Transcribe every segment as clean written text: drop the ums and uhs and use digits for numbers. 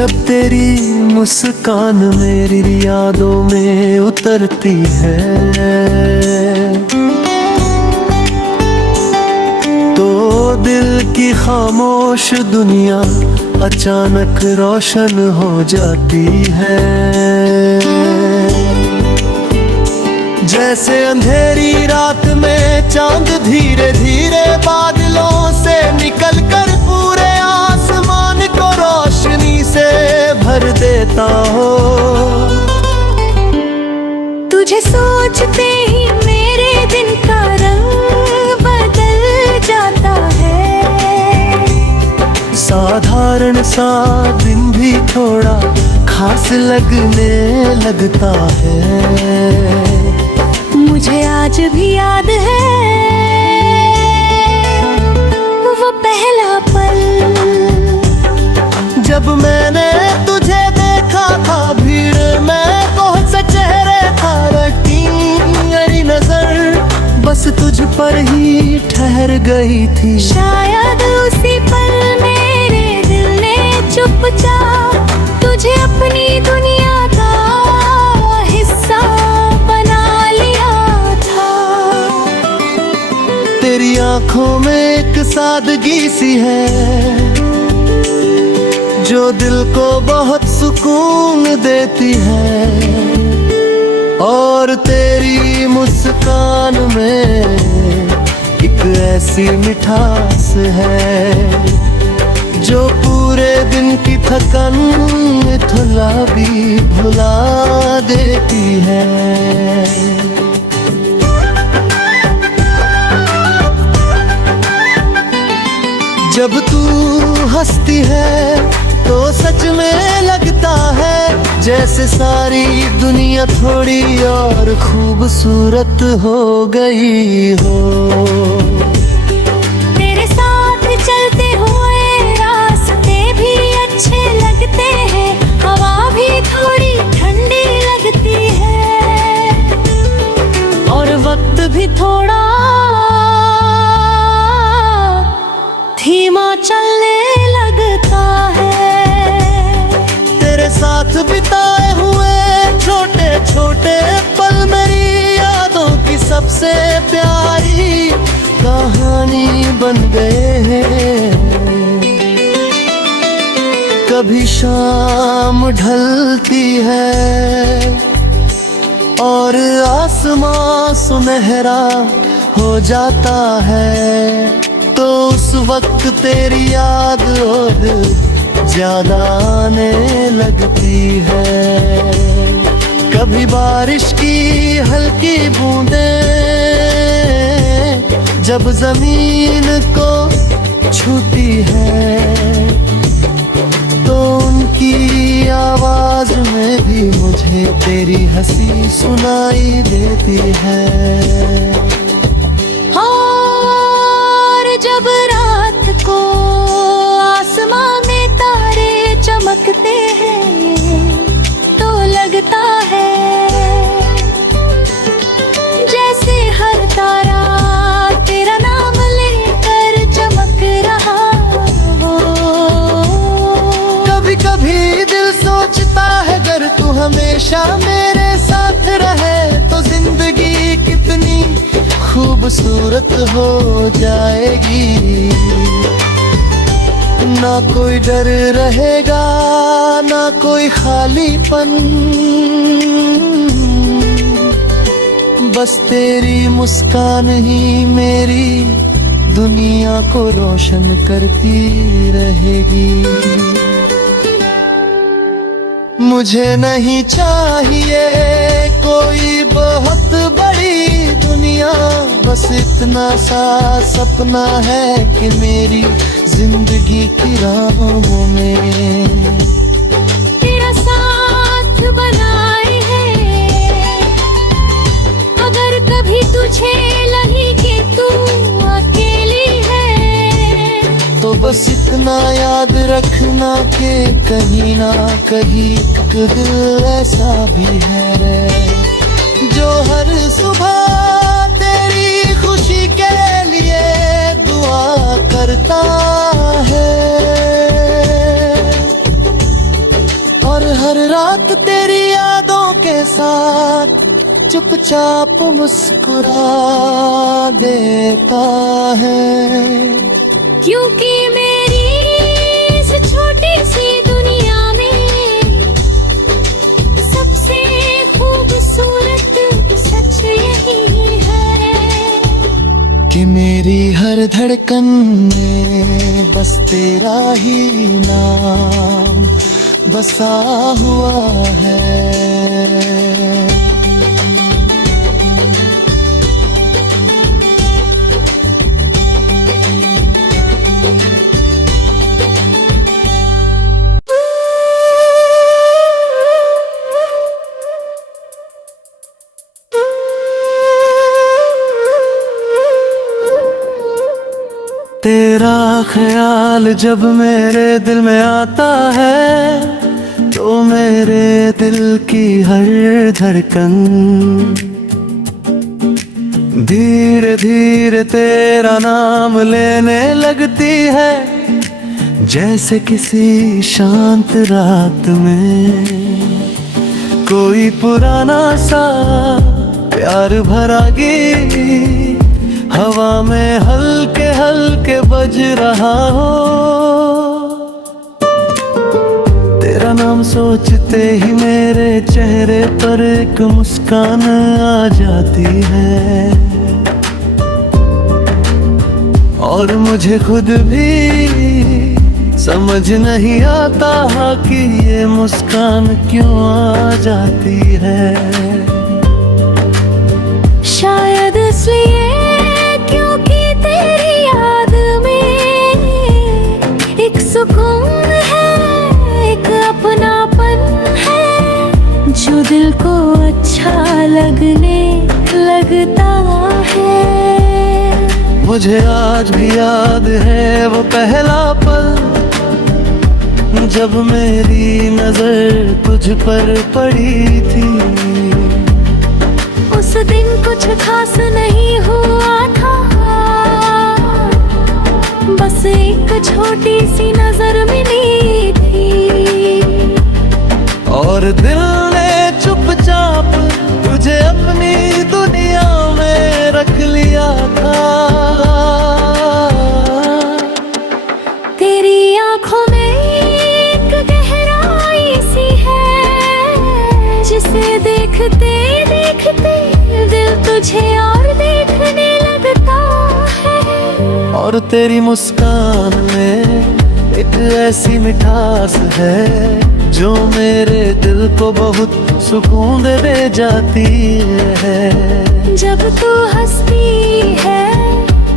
जब तेरी मुस्कान मेरी यादों में उतरती है तो दिल की खामोश दुनिया अचानक रोशन हो जाती है। जैसे अंधेरी रात में चांद धीरे धीरे बादलों से निकलकर पूरे आसमान को रोशनी से भर देता हो। तुझे सोचते ही मेरे दिन का रंग बदल जाता है। साधारण सा दिन भी थोड़ा खास लगने लगता है। मुझे आज भी याद है वो पहला पल जब मैंने तुझे देखा था भीड़ में कौन सा चेहरे था रखी मेरी नजर बस तुझ पर ही ठहर गई थी। शायद उसी पल मेरे दिल ने चुपचाप तुझे अपनी दुनिया का हिस्सा बना लिया था। तेरी आंखों में एक सादगी सी है जो दिल को बहुत सुकून देती है। और तेरी मुस्कान में एक ऐसी मिठास है जो पूरे दिन की थकन थोड़ा भी भुला देती है। जब तू हंसती है तो सच में लगता है जैसे सारी दुनिया थोड़ी और खूबसूरत हो गई हो। तेरे साथ चलते हुए रास्ते भी अच्छे लगते हैं, हवा भी थोड़ी ठंडी लगती है और वक्त भी थोड़ा धीमा चलने लगता है। तेरे साथ बिताए हुए छोटे छोटे पल मेरी यादों की सबसे प्यारी कहानी बन गए हैं। कभी शाम ढलती है और आसमां सुनहरा हो जाता है तो उस वक्त तेरी याद और ज्यादा आने लगती है। कभी बारिश की हल्की बूंदें जब जमीन को छूती है तो उनकी आवाज में भी मुझे तेरी हंसी सुनाई देती है। जब रात को आसमां में तारे चमकते हैं तो लगता है जैसे हर तारा तेरा नाम लेकर चमक रहा हो। कभी कभी दिल सोचता है अगर तू हमेशा मेरे साथ रहे तो जिंदगी कितनी खूबसूरत हो जाएगी। ना कोई डर रहेगा ना कोई खालीपन, बस तेरी मुस्कान ही मेरी दुनिया को रोशन करती रहेगी। मुझे नहीं चाहिए कोई बहुत बड़ी दुनिया, बस इतना सा सपना है कि मेरी जिंदगी की राहों में तेरा साथ बनाए है। अगर कभी तुझे लगे कि तू अकेली है तो बस इतना याद रखना कि कहीं ना कहीं एक दिल ऐसा भी है जो हर सुबह तेरी खुशी के लिए दुआ करता है। रात तेरी यादों के साथ चुपचाप मुस्कुरा देता है। क्योंकि मेरी इस छोटी सी दुनिया में सबसे खूबसूरत सच यही है कि मेरी हर धड़कन में बस तेरा ही नाम बसा हुआ है। तेरा ख्याल जब मेरे दिल में आता है तो मेरे दिल की हर धड़कन धीरे धीरे तेरा नाम लेने लगती है। जैसे किसी शांत रात में कोई पुराना सा प्यार भरा गीत हवा में हल्के हल्के बज रहा हो। तेरा नाम सोचते ही मेरे चेहरे पर एक मुस्कान आ जाती है और मुझे खुद भी समझ नहीं आता कि ये मुस्कान क्यों आ जाती है। शायद इसलिए सुकून है, एक अपनापन है जो दिल को अच्छा लगने लगता है। मुझे आज भी याद है वो पहला पल जब मेरी नजर तुझ पर पड़ी थी। उस दिन कुछ खास नहीं हुआ था, बस एक छोटी सी नजर मिली थी और दिल ने चुपचाप तुझे अपनी दुनिया में रख लिया था। तेरी आंखों में एक गहराई सी है जिसे देखते देखते दिल तुझे और देखने लगता है। और तेरी मुस्कान में एक ऐसी मिठास है जो मेरे दिल को बहुत सुकून दे जाती है। जब तू हंसती है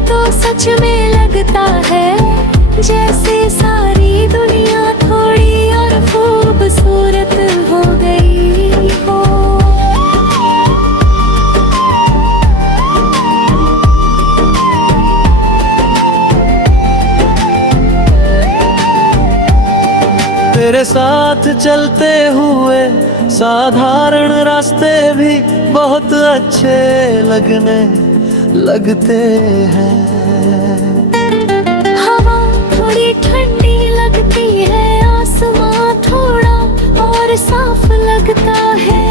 तो सच में लगता है जैसे सारी दुनिया थोड़ी और खूबसूरत हो गई हो। तेरे साथ चलते हुए साधारण रास्ते भी बहुत अच्छे लगने लगते हैं। हवा थोड़ी ठंडी लगती है, आसमां थोड़ा और साफ लगता है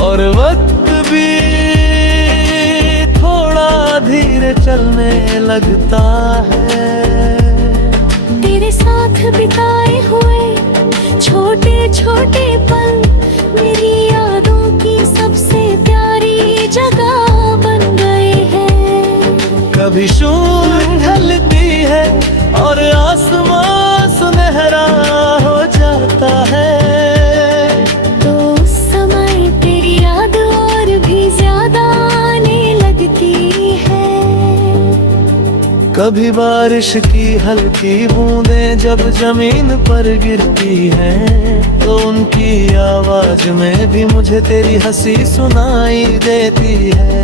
और वक्त भी थोड़ा धीरे चलने लगता है। तेरे साथ बिताए हुए छोटे छोटे पल मेरी यादों की सबसे प्यारी जगह बन गए हैं। कभी शून्य ढलती है और आसमां सुनहरा हो जाता है तो उस समय तेरी याद और भी ज्यादा आने लगती है। कभी बारिश की हल्की बूंदें जब जमीन पर गिरती हैं तो उनकी आवाज में भी मुझे तेरी हंसी सुनाई देती है।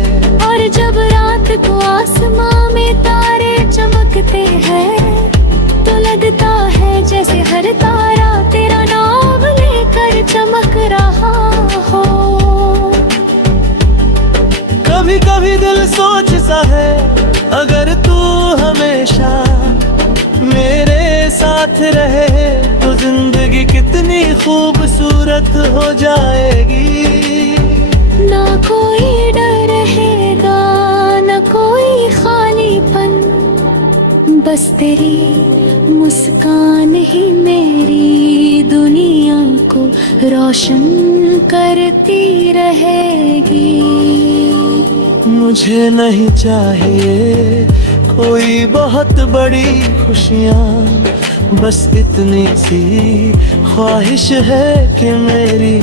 और जब रात को आसमां में तारे चमकते हैं तो लगता है जैसे हर तारा तेरा नाम लेकर चमक रहा हो। कभी कभी दिल सोचता है अगर तू हमेशा मेरे साथ साथ रहे तो जिंदगी कितनी खूबसूरत हो जाएगी। ना कोई डर रहेगा, ना कोई खालीपन, बस तेरी मुस्कान ही मेरी दुनिया को रोशन करती रहेगी। मुझे नहीं चाहिए कोई बहुत बड़ी खुशियाँ, बस इतनी सी ख्वाहिश है कि मेरी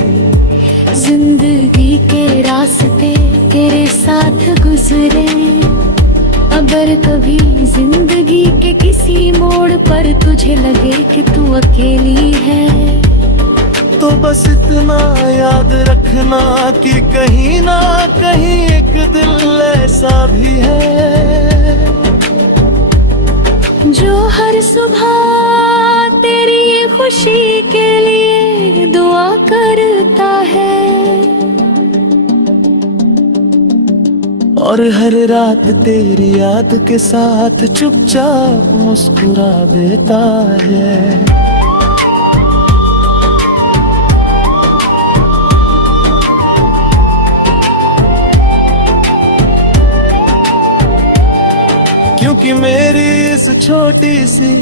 जिंदगी के रास्ते तेरे साथ गुजरे। अगर कभी जिंदगी के किसी मोड़ पर तुझे लगे कि तू अकेली है, तो बस इतना याद रखना कि कहीं ना कहीं एक दिल ऐसा भी है जो हर सुबह तेरी खुशी के लिए दुआ करता है, और हर रात तेरी याद के साथ चुपचाप मुस्कुरा देता है। क्योंकि मेरी इस छोटी सी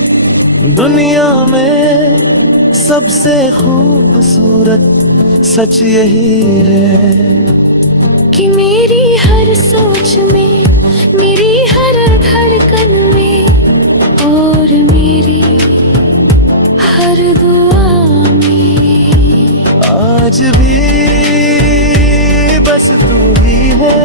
दुनिया में सबसे खूबसूरत सच यही है कि मेरी हर सोच में, मेरी हर धड़कन में, और मेरी हर दुआ में आज भी बस तू ही है।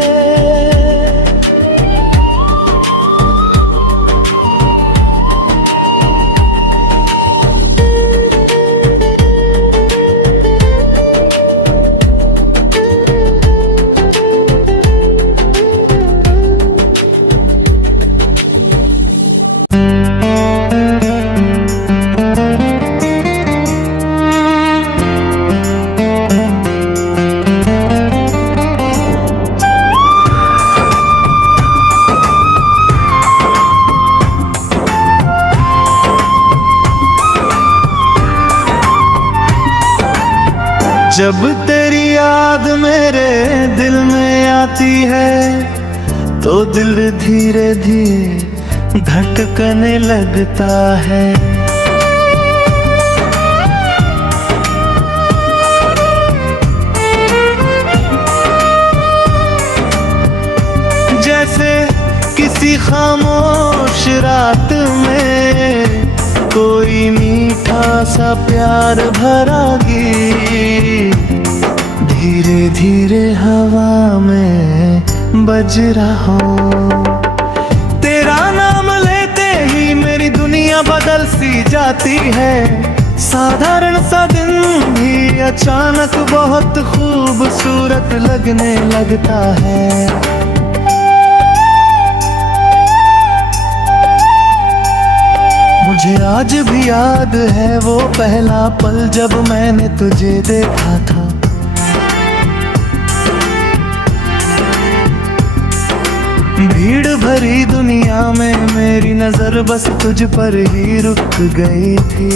जब तेरी याद मेरे दिल में आती है तो दिल धीरे धीरे धड़कने लगता है। जैसे किसी खामोश रात में कोई मीठा सा प्यार भरा गीत धीरे धीरे हवा में बज रहा हो। तेरा नाम लेते ही मेरी दुनिया बदल सी जाती है। साधारण सा दिन भी अचानक बहुत खूबसूरत लगने लगता है। मुझे आज भी याद है वो पहला पल जब मैंने तुझे देखा था। भीड़ भरी दुनिया में मेरी नजर बस तुझ पर ही रुक गई थी।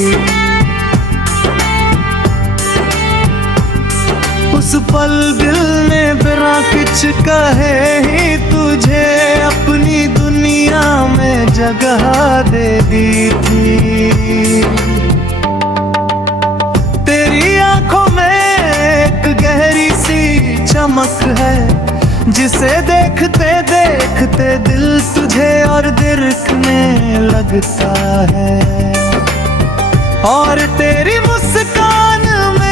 उस पल दिल ने बिना कुछ कहे ही तुझे अपनी दुनिया में जगह दे दी थी। तेरी आंखों में एक गहरी सी चमक है जिसे देखते देखते दिल तुझे और दिखने लगता है। और तेरी मुस्कान में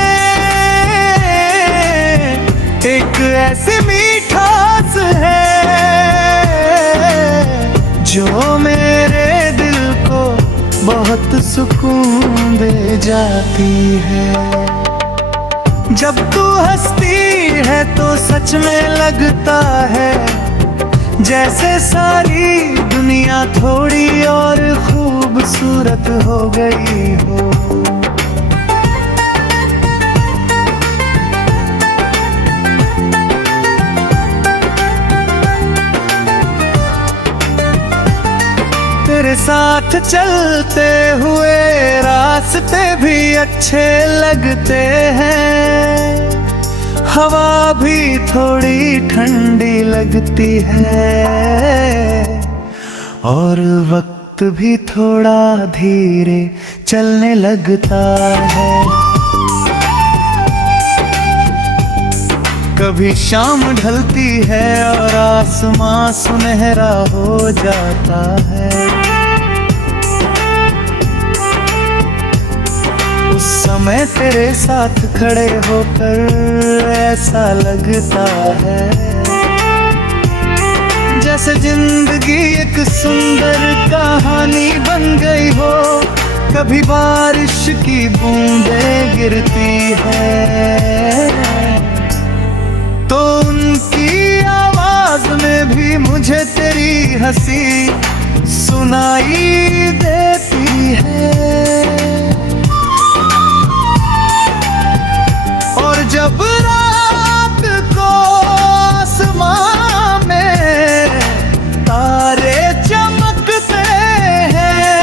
एक ऐसी मिठास है जो मेरे दिल को बहुत सुकून दे जाती है। जब तू हंसती है तो सच में लगता है जैसे सारी दुनिया थोड़ी और खूबसूरत हो गई हो। तेरे साथ चलते हुए रास्ते भी अच्छे लगते हैं, हवा भी थोड़ी ठंडी लगती है और वक्त भी थोड़ा धीरे चलने लगता है। कभी शाम ढलती है और आसमां सुनहरा हो जाता है, उस समय तेरे साथ खड़े होकर ऐसा लगता है जैसे जिंदगी एक सुंदर कहानी बन गई हो। कभी बारिश की बूंदें गिरती है तो उनकी आवाज में भी मुझे तेरी हंसी सुनाई देती है। और जब रात को आसमां में तारे चमकते हैं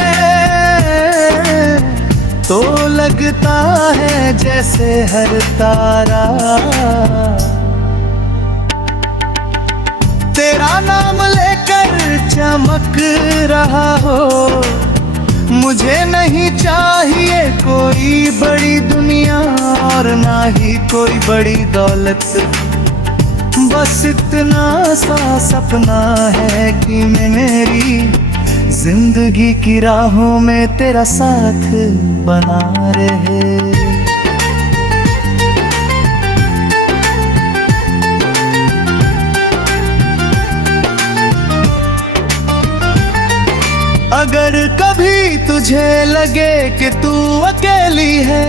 तो लगता है जैसे हर तारा तेरा नाम लेकर चमक रहा हो। मुझे नहीं चाहिए कोई बड़ी दुनिया और ना ही कोई बड़ी दौलत, बस इतना सा सपना है कि मेरी जिंदगी की राहों में तेरा साथ बना रहे। अगर कभी तुझे लगे कि तू अकेली है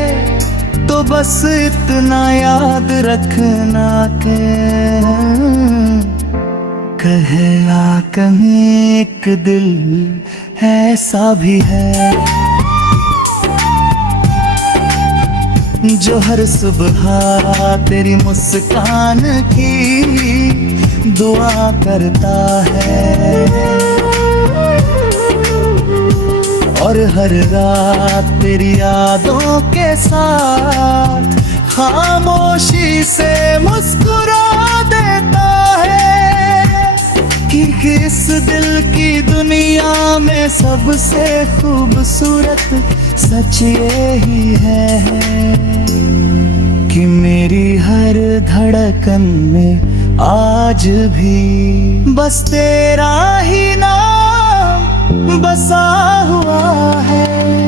तो बस इतना याद रखना के कहला कहीं एक दिल ऐसा भी है जो हर सुबह तेरी मुस्कान की दुआ करता है और हर रात तेरी यादों के साथ खामोशी से मुस्कुरा देता है कि इस दिल की दुनिया में सबसे खूबसूरत सच ये ही है कि मेरी हर धड़कन में आज भी बस तेरा ही नाम बसा हुआ है।